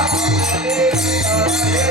I'm not going to be able to do that.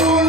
Oh,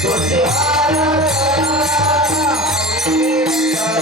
Put your heart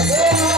Ei,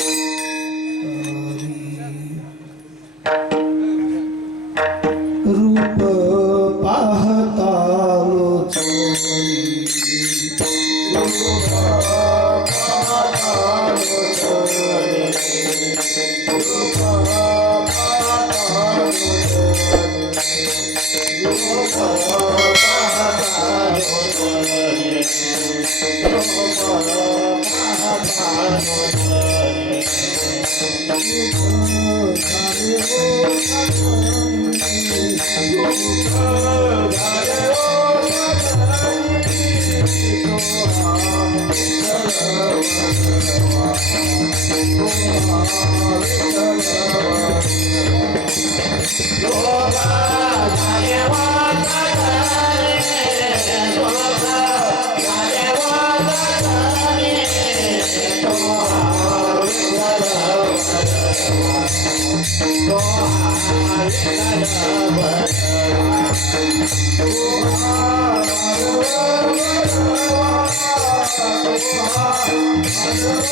Oh, Oh,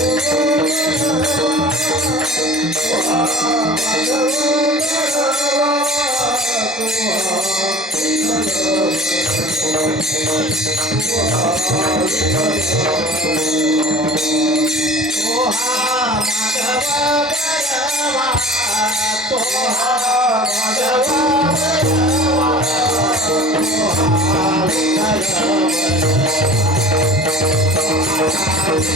Oh, I'm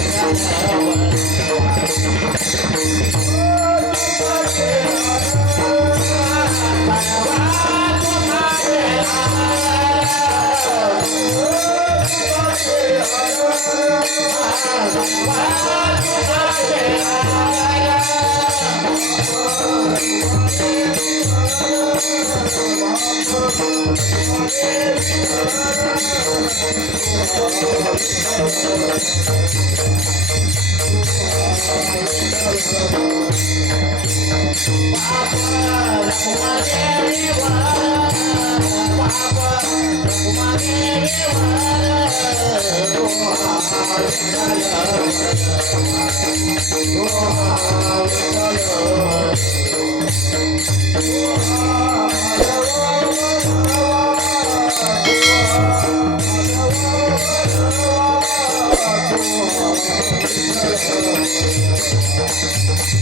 Oh,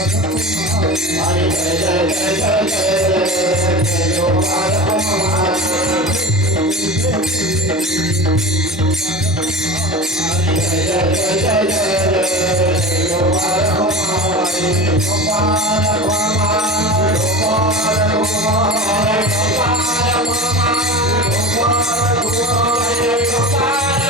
Gopala, Gopala, Gopala, Gopala,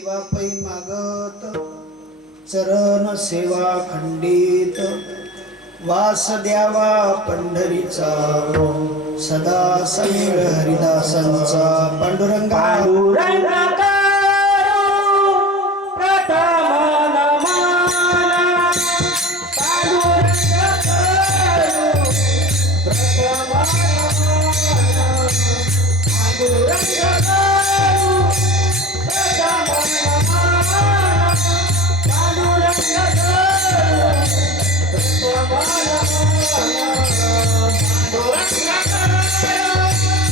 सेवा पै मागत चरण सेवा खंडित. वास द्यावा पंढरीचा सदा समीर हरिदासांचा पांडुरंगा